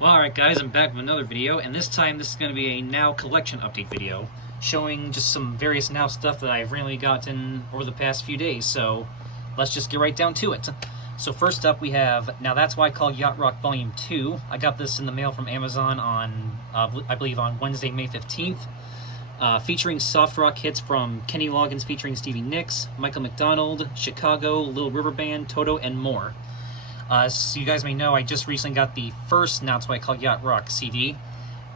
Well, alright guys, I'm back with another video, and this time this is going to be a Now collection update video, showing just some various Now stuff that I've randomly gotten over the past few days, so let's just get right down to it. So first up we have, Now That's Why I Call Yacht Rock Volume 2. I got this in the mail from Amazon on, I believe on Wednesday, May 15th. Featuring soft rock hits from Kenny Loggins featuring Stevie Nicks, Michael McDonald, Chicago, Little River Band, Toto, and more. So you guys may know, I just recently got the first Now That's Why I Call Yacht Rock CD,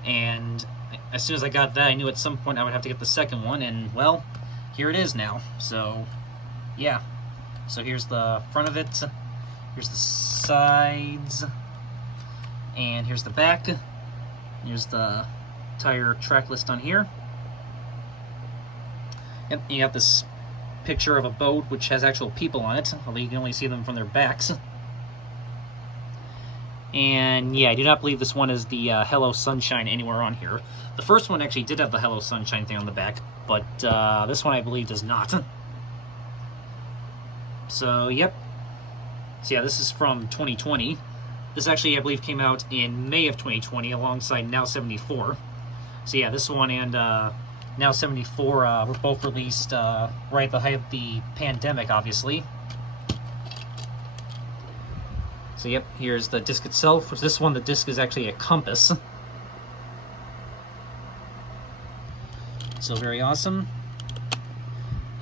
and as soon as I got that, I knew at some point I would have to get the second one, and well, here it is now. So, yeah. So here's the front of it, here's the sides, and here's the back. Here's the entire track list on here. Yep, you got this picture of a boat which has actual people on it, although you can only see them from their backs. And yeah, I do not believe this one is the Hello Sunshine anywhere on here. The first one actually did have the Hello Sunshine thing on the back, but this one I believe does not. So, yep. So yeah, this is from 2020. This actually, I believe, came out in May of 2020 alongside Now 74. So yeah, this one and Now 74 were both released right at the height of the pandemic, obviously. So yep, here's the disc itself. For this one, the disc is actually a compass. So very awesome.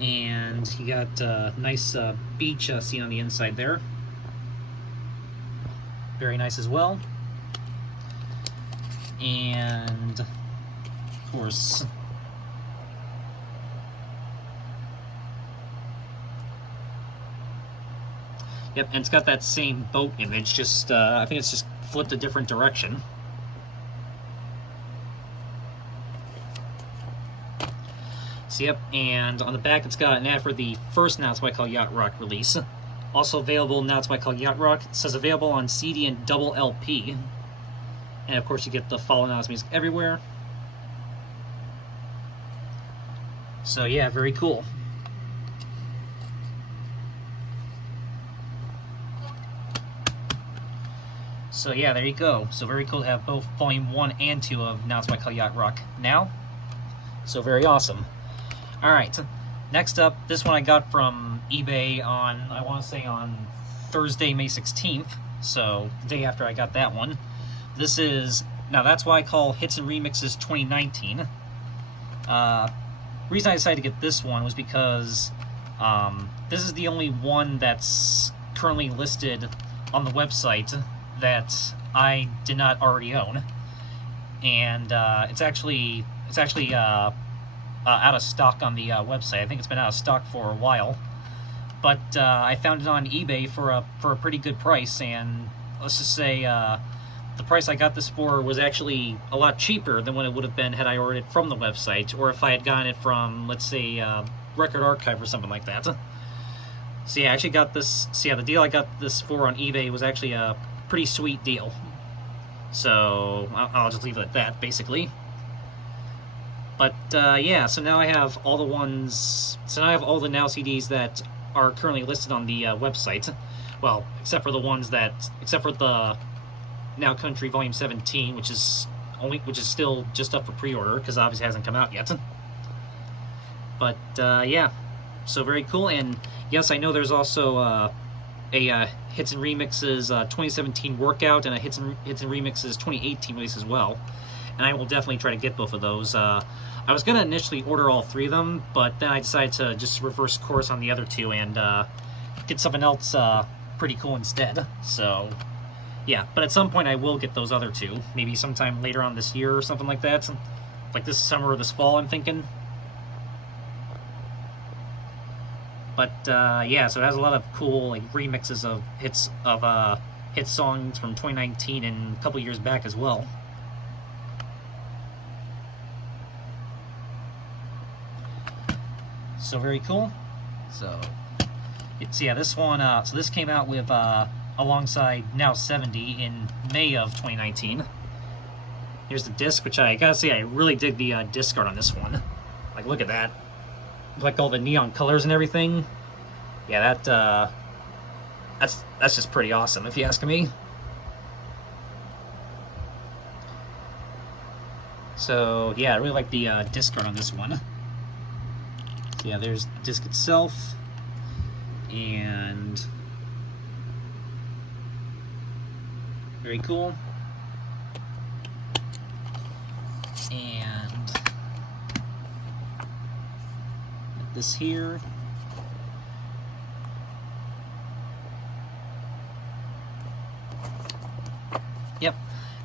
And you got a nice beach scene on the inside there. Very nice as well. And of course, yep, and it's got that same boat image, just, I think it's just flipped a different direction. So yep, and on the back it's got an ad for the first Now That's Why I Call Yacht Rock release. Also available, Now That's Why I Call Yacht Rock. It says available on CD and double LP. And of course you get the Follow Now's music everywhere. So yeah, very cool. So yeah, there you go. So very cool to have both Volume 1 and 2 of Now That's Why I Call Yacht Rock now. So very awesome. Alright, next up, this one I got from eBay on, I want to say on Thursday, May 16th. So, the day after I got that one. This is, Now That's Why I Call Hits and Remixes 2019. Reason I decided to get this one was because this is the only one that's currently listed on the website that I did not already own, and it's actually out of stock on the website. I think it's been out of stock for a while, but I found it on eBay for a pretty good price, and let's just say the price I got this for was actually a lot cheaper than what it would have been had I ordered it from the website, or if I had gotten it from, let's say, Record Archive or something like that. So yeah, I actually got this. So yeah, the deal I got this for on eBay was actually a pretty sweet deal. So I'll just leave it at that, basically. But yeah, so now I have all the ones. So now I have all the Now CDs that are currently listed on the website. Well, except for the Now Country Volume 17, which is still just up for pre-order because obviously it hasn't come out yet. But yeah, so very cool. And yes, I know there's also a Hits and Remixes 2017 workout and a Hits and Remixes 2018 release as well. And I will definitely try to get both of those. I was going to initially order all three of them, but then I decided to just reverse course on the other two and get something else pretty cool instead. So, yeah. But at some point I will get those other two. Maybe sometime later on this year or something like that. Like this summer or this fall, I'm thinking. But yeah, so it has a lot of cool like remixes of hit songs from 2019 and a couple years back as well. So very cool. So yeah, this one. So this came out with alongside Now 70 in May of 2019. Here's the disc, which I gotta say I really dig the disc art on this one. Like, look at that. Like all the neon colors and everything. Yeah, that's just pretty awesome, if you ask me. So yeah, I really like the disc art on this one. So yeah, there's the disc itself, and very cool. And this here. Yep.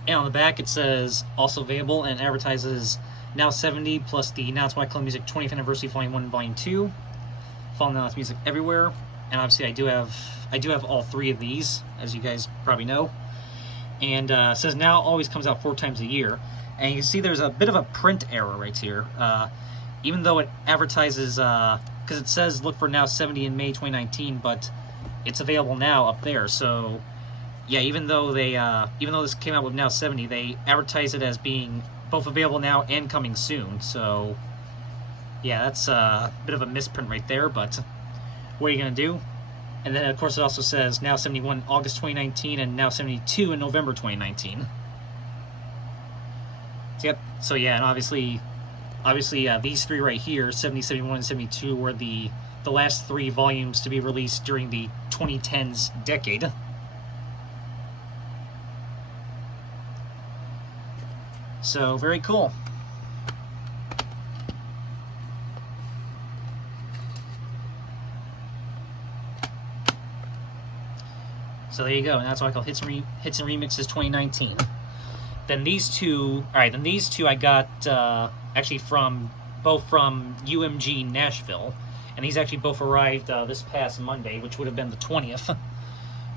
And on the back it says also available, and advertises Now 70 plus the Now It's My Club Music 20th Anniversary Volume 1 and Volume 2. Follow Now It's Music everywhere. And obviously I do have all three of these, as you guys probably know. And it says Now always comes out 4 times a year. And you can see there's a bit of a print error right here. Even though it advertises, because it says look for Now 70 in May 2019, but it's available now up there. So yeah, even though this came out with Now 70, they advertise it as being both available now and coming soon. So yeah, that's a bit of a misprint right there, but what are you gonna do? And then of course it also says Now 71 August 2019 and Now 72 in November 2019. Yep. So yeah, and obviously these three right here, 70, 71, and 72, were the last 3 volumes to be released during the 2010s decade. So very cool. So there you go, and that's why I call Hits and Remixes 2019. Then these two, I got actually both from UMG Nashville, and these actually both arrived this past Monday, which would have been the 20th.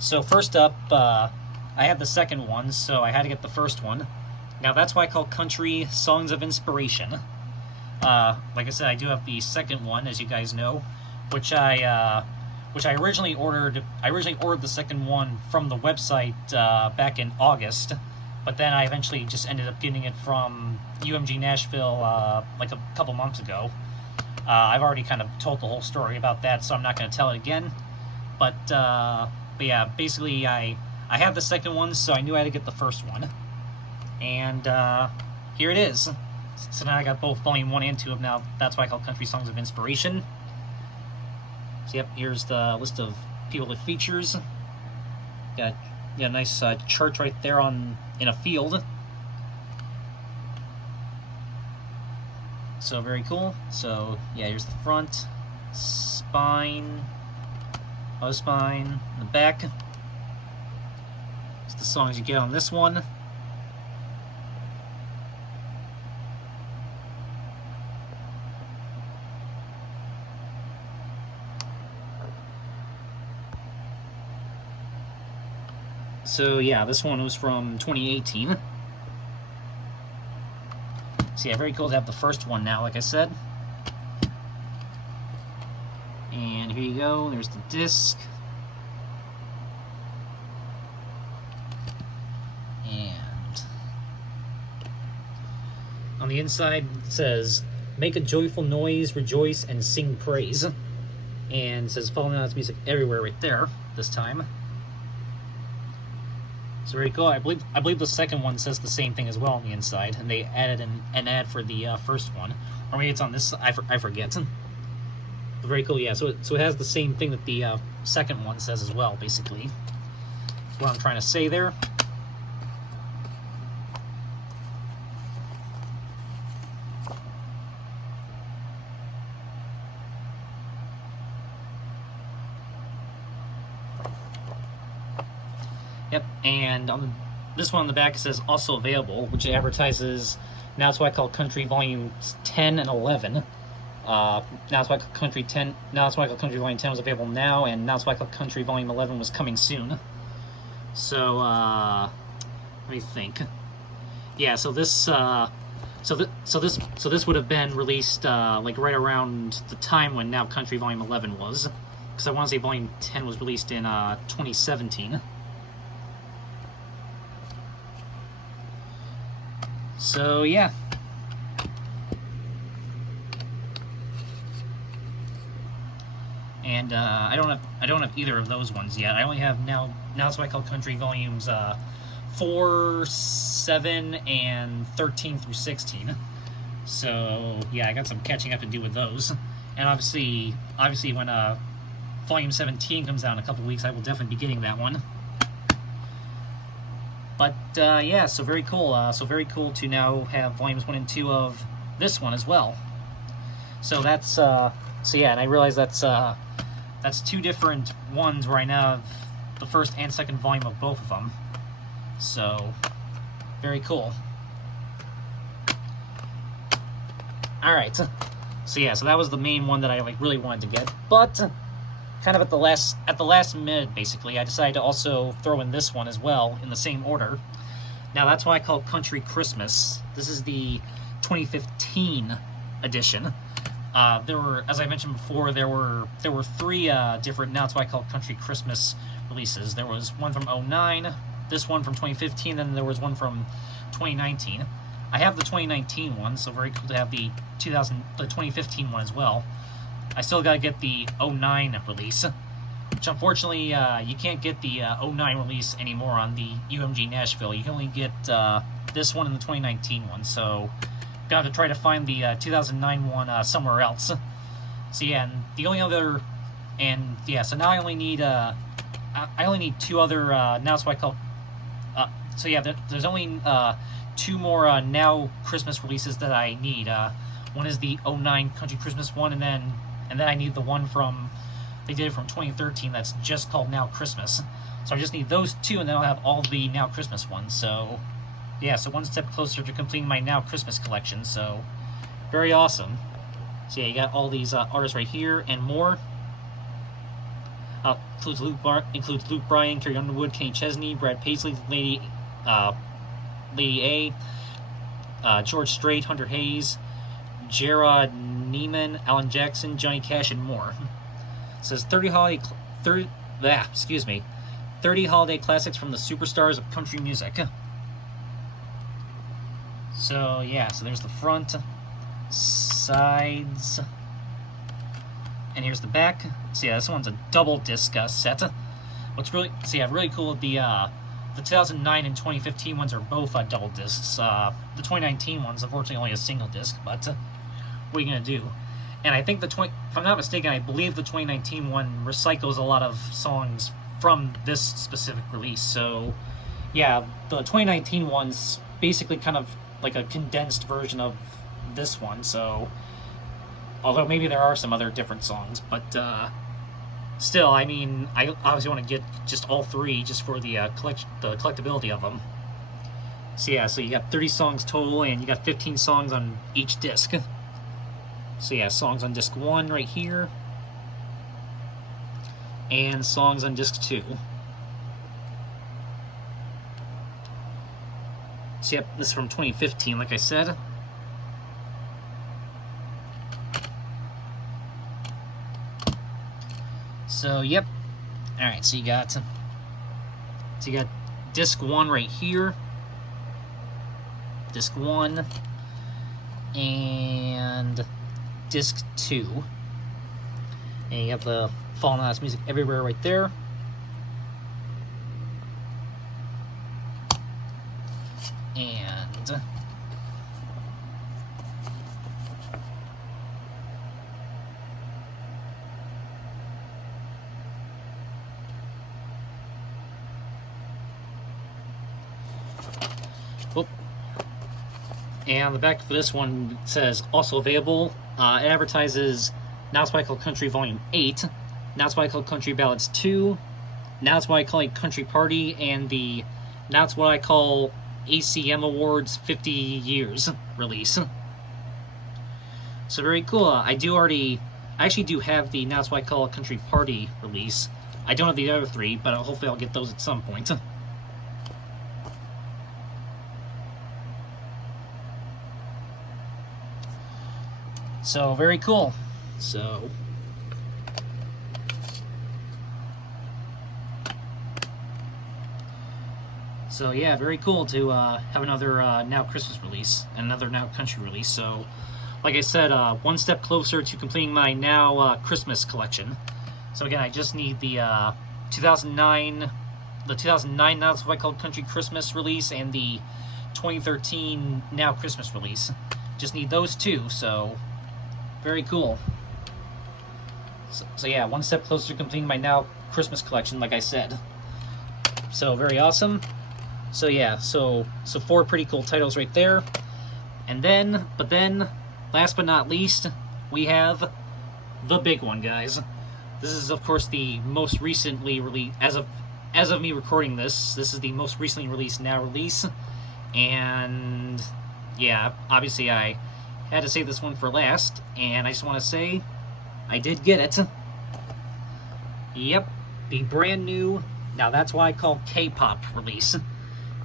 So first up, I have the second one, so I had to get the first one. Now that's why I call Country Songs of Inspiration. Like I said, I do have the second one, as you guys know, which I originally ordered. I originally ordered the second one from the website back in August, but then I eventually just ended up getting it from UMG Nashville like a couple months ago. I've already kind of told the whole story about that, so I'm not going to tell it again. But yeah, basically I have the second one, so I knew I had to get the first one. And here it is. So now I got both Volume 1 and 2 of Now That's Why I Call Country Songs of Inspiration. So yep, here's the list of people it features. Got a nice church right there in a field. So very cool. So yeah, here's the front, spine, other spine, the back. It's the songs you get on this one. So yeah, this one was from 2018. So yeah, very cool to have the first one now, like I said. And here you go, there's the disc. And on the inside it says, make a joyful noise, rejoice, and sing praise. And it says, follow Now It's Music everywhere right there, this time. It's very cool. I believe the second one says the same thing as well on the inside, and they added an ad for the first one, or maybe it's on this. I forget. But very cool. Yeah. So it has the same thing that the second one says as well. Basically, that's what I'm trying to say there. Yep, and on this one on the back it says also available, which advertises Now It's Why I Call Country Volumes 10 and 11. Now It's Why I Call Country 10. Now It's Why I Call Country Volume 10 was available now, and Now It's Why I Call Country Volume 11 was coming soon. So let me think. Yeah, so this this would have been released like right around the time when Now Country Volume 11 was, because I want to say Volume 10 was released in 2017. So yeah. And I don't have either of those ones yet. I only have now It's What I Call Country volumes 4, 7, 7 and 13 through 16. So yeah, I got some catching up to do with those. And obviously when Volume 17 comes out in a couple weeks, I will definitely be getting that one. But yeah, so very cool. So very cool to now have Volumes 1 and 2 of this one as well. So that's so yeah, and I realize that's 2 different ones where I now have the first and second volume of both of them. So very cool. All right. So yeah, so that was the main one that I really wanted to get, but kind of at the last minute, basically, I decided to also throw in this one as well in the same order. Now that's why I call Country Christmas. This is the 2015 edition. There were, as I mentioned before, there were 3 different Now That's Why I Call Country Christmas releases. There was one from 2009, this one from 2015, and there was one from 2019. I have the 2019 one, so very cool to have the 2015 one as well. I still got to get the 2009 release, which unfortunately you can't get the 2009 release anymore on the UMG Nashville. You can only get this one and the 2019 one, so gonna have to try to find the 2009 one somewhere else. So yeah, and the only other, and yeah, so now I only need 2 other Now That's Why I Call. So yeah, there's only 2 more Now Christmas releases that I need. One is the 2009 Country Christmas one, and then I need the one they did it from 2013 that's just called Now Christmas. So I just need those 2, and then I'll have all the Now Christmas ones. So yeah, so one step closer to completing my Now Christmas collection. So very awesome. So yeah, you got all these artists right here and more. Includes Luke Bryan, Carrie Underwood, Kenny Chesney, Brad Paisley, Lady A, George Strait, Hunter Hayes, Gerard Neiman, Alan Jackson, Johnny Cash, and more. It says 30 holiday classics from the superstars of country music. So yeah, so there's the front, sides, and here's the back. So yeah, this one's a double disc set. What's really really cool, the 2009 and 2015 ones are both double discs. The 2019 one's unfortunately only a single disc, but what are you gonna do? And I think if I'm not mistaken, I believe the 2019 one recycles a lot of songs from this specific release. So yeah, the 2019 one's basically kind of like a condensed version of this one. So although maybe there are some other different songs, but still, I mean, I obviously want to get just all 3 just for the collectability of them. So yeah, so you got 30 songs total, and you got 15 songs on each disc. So yeah, songs on disc 1 right here, and songs on disc 2. So yep, this is from 2015, like I said. So yep. All right, so you got disc 1 right here, disc 1, and disc 2, and you have the Fallen House Music Everywhere right there. And and the back for this one says also available. It advertises Now That's Why I Call Country Volume 8, Now That's Why I Call Country Ballads 2, Now That's Why I Call It Country Party, and the Now That's What I Call ACM Awards 50 Years release. So very cool. I actually do have the Now That's Why I Call It Country Party release. I don't have the other 3, but hopefully I'll get those at some point. So very cool. So yeah, very cool to have another Now Christmas release, another Now Country release. So like I said, one step closer to completing my Now Christmas collection. So again, I just need the 2009 Now That's What I Call Country Christmas release, and the 2013 Now Christmas release. Just need those two, so very cool. So yeah, one step closer to completing my Now Christmas collection, like I said. So very awesome. So yeah, so 4 pretty cool titles right there. And then, last but not least, we have the big one, guys. This is, of course, the most recently released, as of me recording this is the most recently released Now release. And yeah, obviously I had to save this one for last, and I just want to say I did get it. Yep, the brand new, now that's why I call K-pop release,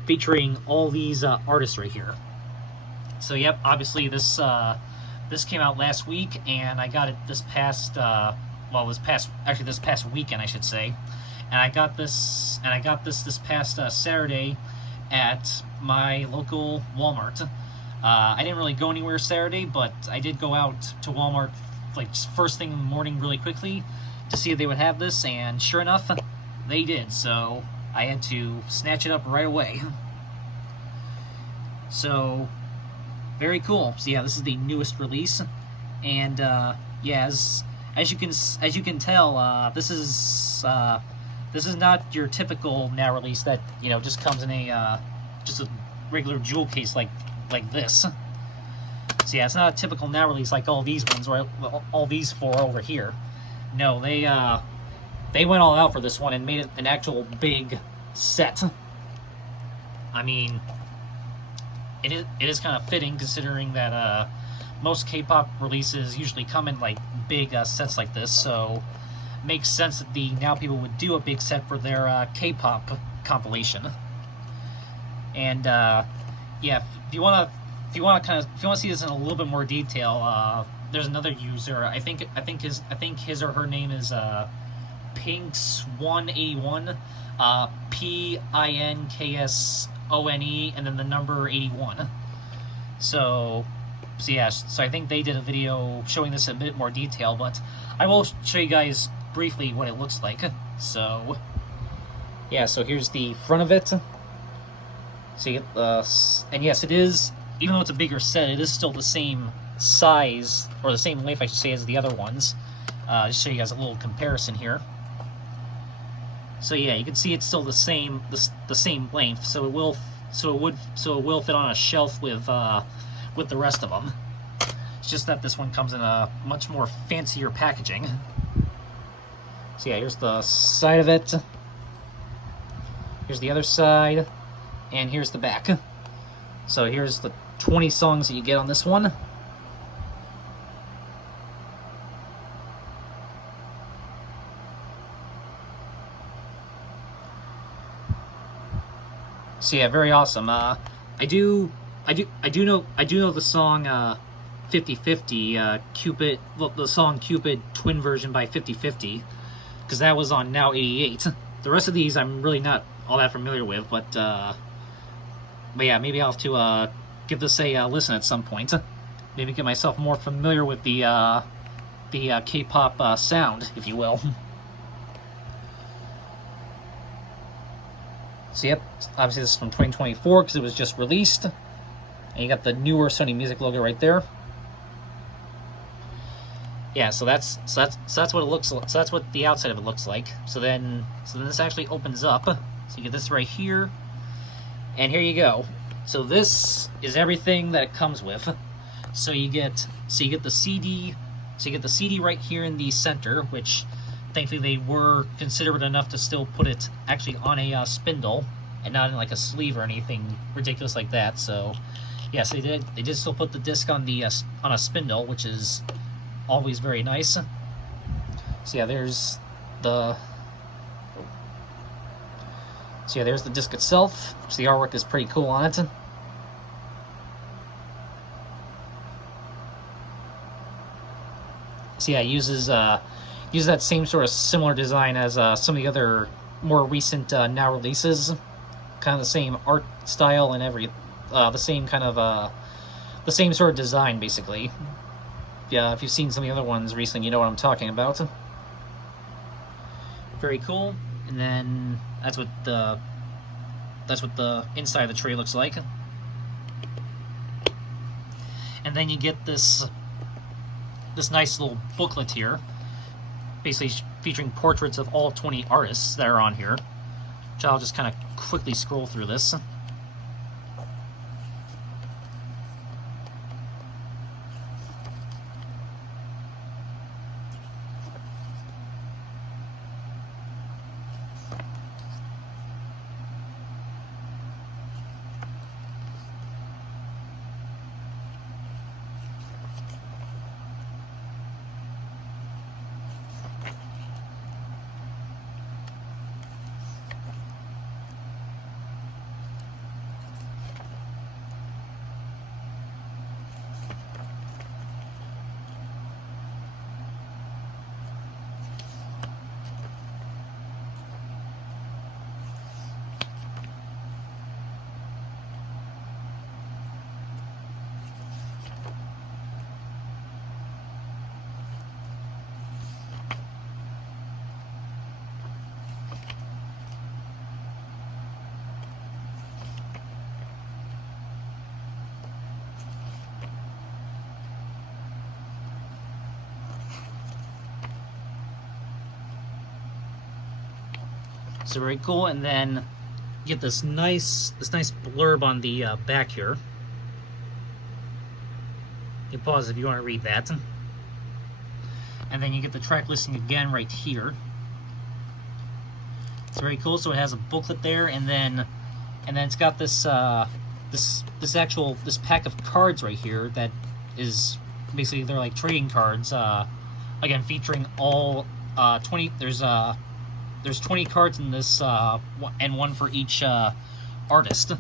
featuring all these artists right here. So yep, obviously this came out last week, and I got it this past this past weekend, I should say. And I got this this past Saturday at my local Walmart. I didn't really go anywhere Saturday, but I did go out to Walmart like first thing in the morning really quickly to see if they would have this, and sure enough, they did. So I had to snatch it up right away. So very cool. So yeah, this is the newest release, and yeah, as you can tell, this is not your typical Now release that, you know, just comes in a just a regular jewel case like this. So yeah, it's not a typical Now release like all these ones, or all these 4 over here. No, they went all out for this one and made it an actual big set. I mean, it is kind of fitting, considering that most K-pop releases usually come in like big sets like this, so it makes sense that the Now people would do a big set for their K-pop compilation. And yeah, if you want to see this in a little bit more detail, there's another user. I think his or her name is Pinks181, PINKSONE, and then the number 81. So yeah, so I think they did a video showing this in a bit more detail, but I will show you guys briefly what it looks like. So yeah, so here's the front of it. So you get and yes, it is, even though it's a bigger set, it is still the same size, or the same length, I should say, as the other ones. Just show you guys a little comparison here. So yeah, you can see it's still the same length. So it will fit on a shelf with the rest of them. It's just that this one comes in a much more fancier packaging. So yeah, here's the side of it. Here's the other side, and here's the back. So here's the 20 songs that you get on this one. So yeah, very awesome. I do know the song 50/50, Cupid, well, the song Cupid twin version by 50/50, because that was on Now 88. The rest of these I'm really not all that familiar with, but yeah, maybe I'll have to give this a listen at some point. Maybe get myself more familiar with the K-pop sound, if you will. So yep, obviously this is from 2024 because it was just released. And you got the newer Sony Music logo right there. Yeah, so that's what it looks like. So that's what the outside of it looks like. So then this actually opens up. So you get this right here, and here you go. So this is everything that it comes with. So you get the CD. So you get the CD right here in the center, which thankfully they were considerate enough to still put it actually on a spindle and not in like a sleeve or anything ridiculous like that. So yes, they did still put the disc on the on a spindle, which is always very nice. So yeah, there's the disc itself, which the artwork is pretty cool on it. So yeah, it uses that same sort of similar design as some of the other more recent Now releases. Kind of the same art style and the same kind of the same sort of design, basically. Yeah, if you've seen some of the other ones recently, you know what I'm talking about. Very cool. And then that's what the inside of the tray looks like. And then you get this nice little booklet here, basically featuring portraits of all 20 artists that are on here, which I'll just kind of quickly scroll through this. So very cool, and then you get this nice blurb on the back here. You pause if you want to read that, and then you get the track listing again right here. It's very cool. So it has a booklet there, and then it's got this this pack of cards right here that is basically, they're like trading cards. Again, featuring all 20. There's 20 cards in this, and one for each artist. You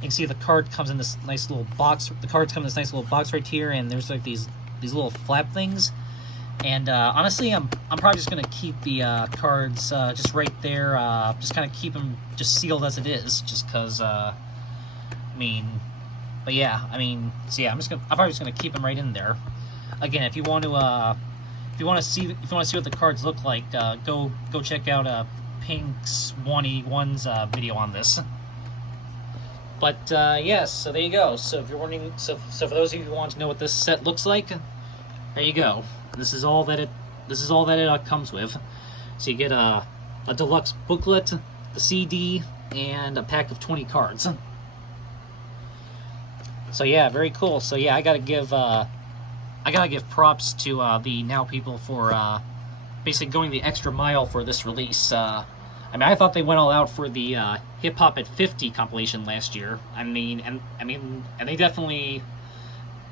can see the card comes in this nice little box. The cards come in this nice little box right here, and there's like these little flap things. And honestly, I'm probably just gonna keep the cards just right there. Just kind of keep them just sealed as it is, just because. I mean, but yeah, I mean, so yeah, I'm probably just gonna keep them right in there. Again, if you want to. If you want to see what the cards look like, go check out Pink's 181's video on this. But yes, so there you go. So if you're wondering, so for those of you who want to know what this set looks like, there you go. This is all that it comes with. So you get a deluxe booklet, the CD, and a pack of 20 cards. So yeah, very cool. So yeah, I gotta give props to the Now people for basically going the extra mile for this release. I mean, I thought they went all out for the Hip Hop at 50 compilation last year. And they definitely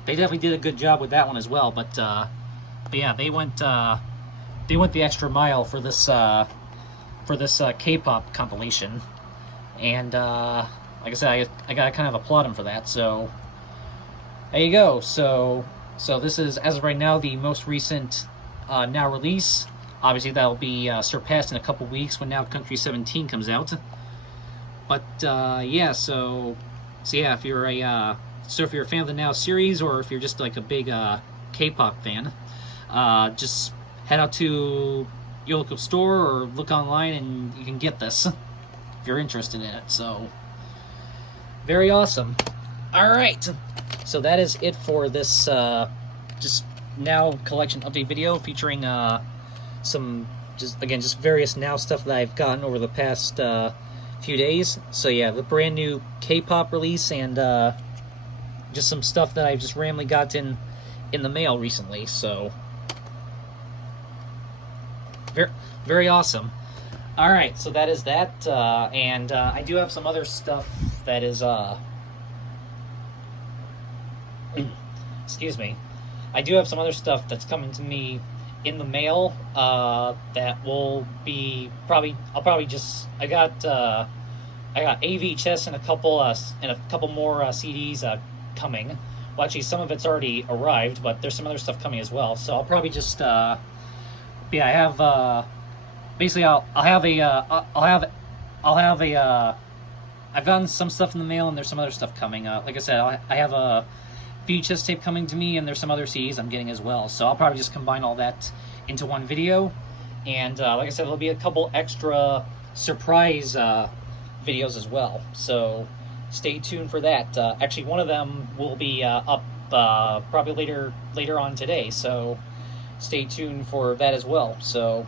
did a good job with that one as well. But yeah, they went the extra mile for this K-pop compilation. And like I said, I gotta kind of applaud them for that. So there you go. So this is, as of right now, the most recent Now release. Obviously, that'll be surpassed in a couple weeks when Now Country 17 comes out. But yeah, so yeah, if you're a fan of the Now series, or if you're just like a big K-pop fan, just head out to your local store or look online, and you can get this if you're interested in it. So very awesome. All right. So that is it for this just Now collection update video, featuring some just various Now stuff that I've gotten over the past few days. So yeah, the brand new K-pop release, and just some stuff that I've just randomly got in the mail recently. So very awesome. All right, so that is that, and I do have some other stuff that is excuse me. I do have some other stuff that's coming to me in the mail that will be I got AV and a couple more CDs coming. Well, actually, some of it's already arrived, but there's some other stuff coming as well. So I'll probably just I have basically I've gotten some stuff in the mail, and there's some other stuff coming. Like I said, I have a VHS tape coming to me, and there's some other CDs I'm getting as well. So I'll probably just combine all that into one video. And like I said, there'll be a couple extra surprise videos as well. So stay tuned for that. Actually, one of them will be up probably later on today. So stay tuned for that as well. So,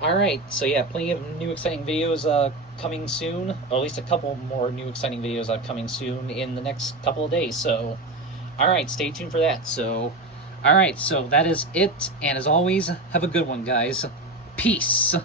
all right. So yeah, plenty of new exciting videos coming soon, or at least a couple more new exciting videos coming soon in the next couple of days. So, all right, stay tuned for that. So, all right. So that is it. And as always, have a good one, guys. Peace.